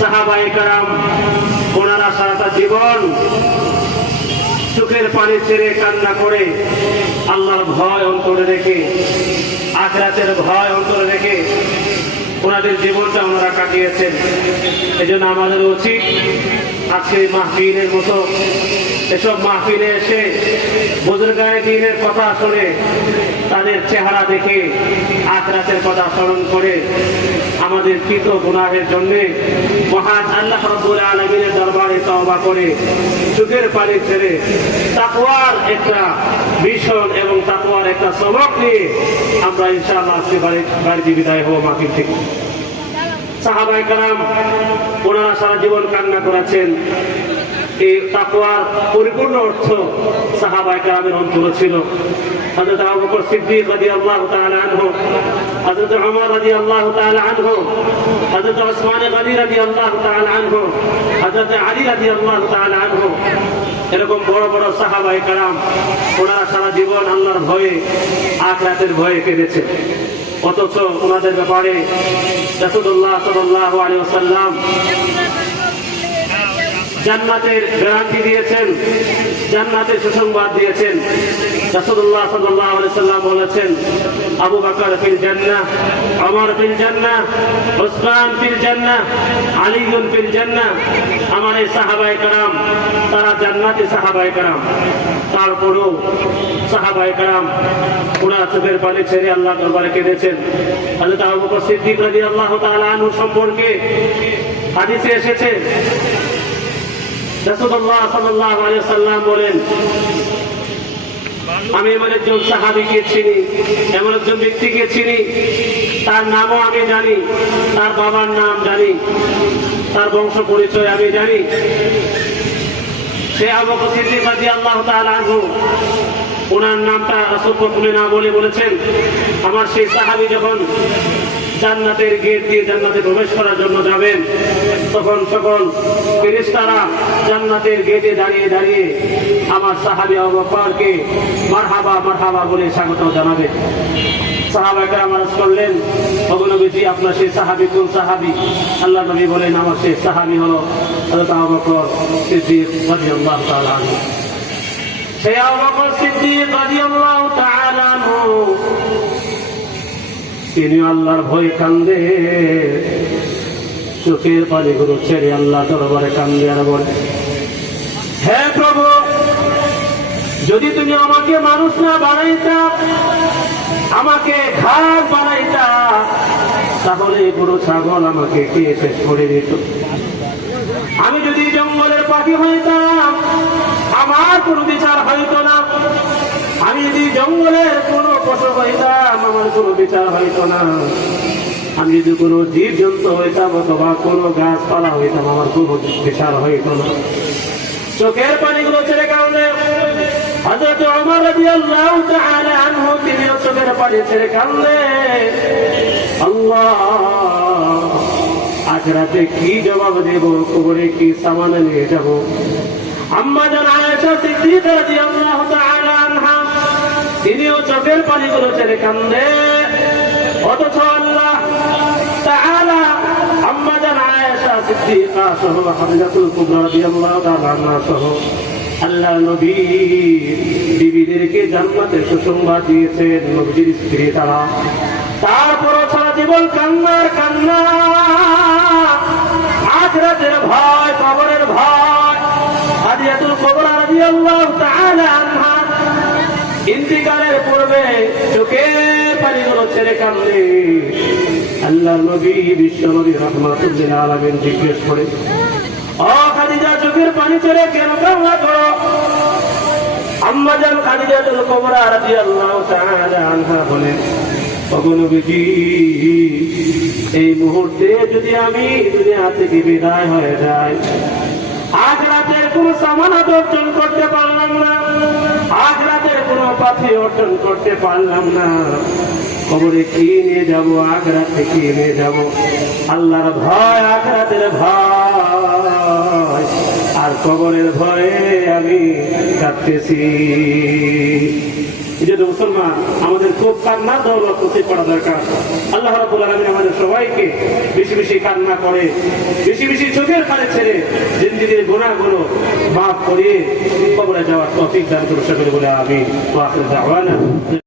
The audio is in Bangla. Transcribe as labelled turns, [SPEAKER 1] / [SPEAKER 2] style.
[SPEAKER 1] সাহাবাই কারাম, ওনারা সারাটা জীবন চোখের পানি ছেড়ে কান্না করে আল্লাহর ভয় অন্তরে রেখে, আখরাতের ভয় অন্তরে রেখে ওনাদের জীবনটা ওনারা কাটিয়েছেন। এই জন্য আমাদের উচিত আজকে মাহফিলের মতো এসব মাহফিলে এসে বুজুর্গায় দিনের কথা শুনে তাদের চেহারা দেখে আখরাতের কথা স্মরণ করে আমাদের কৃত গুনাহের জন্য মহান আল্লাহ রব্বুল আলমিনের দরবারে তওবা করে চোখের পানি ছেড়ে তাকওয়ার একটা মিশন এবং তাকওয়ার একটা সবক নিয়ে আমরা ইনশাআল্লাহ আজকে বাড়ি বাড়িতে বিদায় হব মাহফিল থেকে। সাহাবাই কালাম ওনারা সারা জীবন কান্না করেছেন। এই তাকুয়ার পরিপূর্ণ অর্থ সাহাবাই কালামের অন্তর ছিল। হযরত আবু বকর সিদ্দিক রাদিয়াল্লাহু তাআলা আনহু, হযরত ওমর রাদিয়াল্লাহু তাআলা আনহু, হযরত ওসমান গনি রাদিয়াল্লাহু তাআলা আনহু, হযরত আলী রাদিয়াল্লাহু তাআলা আনহু। এরকম বড় বড় সাহাবাই কালাম ওনারা সারা জীবন আল্লাহর ভয়ে, আখরাতের ভয়ে কেঁদেছে। অথচ ওনাদের ব্যাপারে রাসূলুল্লাহ সাল্লাল্লাহু আলাইহি ওয়াসাল্লাম জান্নাতের গ্যারান্টি দিয়েছেন জান্নাতের সুসংবাদ দিয়েছেন রাসূলুল্লাহ সাল্লাল্লাহু আলাইহি সাল্লাম বলেছেন আবু বকর ফিল জান্নাহ ওমর ফিল জান্নাহ উসমান ফিল জান্নাহ আলী ফিল জান্নাহ আমার এই সাহাবায়ে کرام তারা জান্নাতি সাহাবায়ে کرام তারপরেও সাহাবায়ে کرام ওনারা চোখের পানি ছেড়ে আল্লাহ দরবারে কেঁদেছেন হযরত আবু বকর সিদ্দিক রাদিয়াল্লাহু তাআলা আনহু সম্পর্কে হাদিসে এসেছে সাল্লাম বলেন, আমি এমন একজন সাহাবিকে চিনি, এমন একজন ব্যক্তিকে চিনি, তার নামও আমি জানি, তার বাবার নাম জানি, তার বংশ পরিচয় আমি জানি। সে আবু রাদিয়াল্লাহু ওনার নামটা রাসূল প্রথমে না বলে বলেছেন, আমার সেই সাহাবি যখন জান্নাতের গেট দিয়ে জান্নাতে প্রবেশ করার জন্য যাবেন তখন সকল ফেরেশতারা জান্নাতের গেটে দাঁড়িয়ে দাঁড়িয়ে আমার সাহাবী আবু বকরকে মারহাবা মারহাবা বলে স্বাগত জানাবে। সাহাবাকে আমার করলেন অবনবীজি আপনার সেই সাহাবি কোন সাহাবি? আল্লাহ নবী বলেন, আমার সেই সাহাবি হলো তাআলা সেই তিনি আল্লাহর ভয় কান্দে। চোখের পানিগুলো ছেড়ে আল্লাহ দরবারে কান্দে আর বলে। হে প্রভু, যদি তুমি আমাকে মানুষ না বানাইতা, আমাকে ঘাস বানাইতা, তাহলে গরু ছাগল আমাকে কে শেষ করে দিত? আমি যদি জঙ্গলের পাখি হইতাম, আমার কোনো বিচার হইতো না। আমি যদি জঙ্গলের কোনো পশু হইতাম, আমার কোনো বিচার হইতো না। আমি যদি কোনো জীব জন্তু হইতাম অথবা কোনো গাছপালা হইতাম, আমার কোনো বিচার হইতো না। চোখের পানিগুলো ছেড়ে কারণে তিনিও চোখের পানি ছেড়ে আজ রাতে কি জবাব দেব? কবরে কি সামান নিয়ে যাব? আম্মা জান আয়েশা সিদ্দিকা তিনিও চোখের পানিগুলো ছেড়ে কান্দে অথচ আল্লাহ তাআলা আম্মা জান সহ আল্লাহ নবী বিবিদেরকে জান্নাতের সুসংবাদ দিয়েছেন নবীর স্ত্রী তারা। তারপরও সারা জীবন কান্নার কান্না। আখরাতের ভয়, কবরের ভয়। হাদিয়াতুল কবর রাদিয়াল্লাহু তাআলা আনহা। পূর্বে চোখে পানিগুলো ছেড়ে কান্দে। আল্লাহ নবী, বিশ্ব নবী রহমাতুল্লিল আলমিন জিজ্ঞেস করে ও খাদিজা, চোখের পানি ছেড়ে কেন কান্না করো? আম্মা জান খাদিজা তুল কবরা রাদিয়াল্লাহু তাআলা আনহা বলেন অগনবীজি এই মুহূর্তে যদি আমি দুনিয়া থেকে বিদায় হয়ে যাই, আজ রাতে কোনো সামানাত অর্জন করতে পারলাম না, আজ রাতের কোনো পাথি অর্জন করতে পারলাম না কবরে কি নিয়ে যাব? আগ রাতে কি নিয়ে যাব। আল্লাহর ভয় আগ রাতের ভয়। আর কবরের ভয়ে আমি কাঁদতেছি। জন্য মুসলমান, আমাদের খুব কান্না দৌলত নসিব করা দরকার। আল্লাহ রাব্বুল আলামিন আমাদের সবাইকে বেশি বেশি কান্না করে, বেশি বেশি চোখের পানি ছেড়ে জিন্দিগির গুণাগুলো মাফ করিয়ে কবরে যাওয়ার তৌফিক দান করে বলে আমি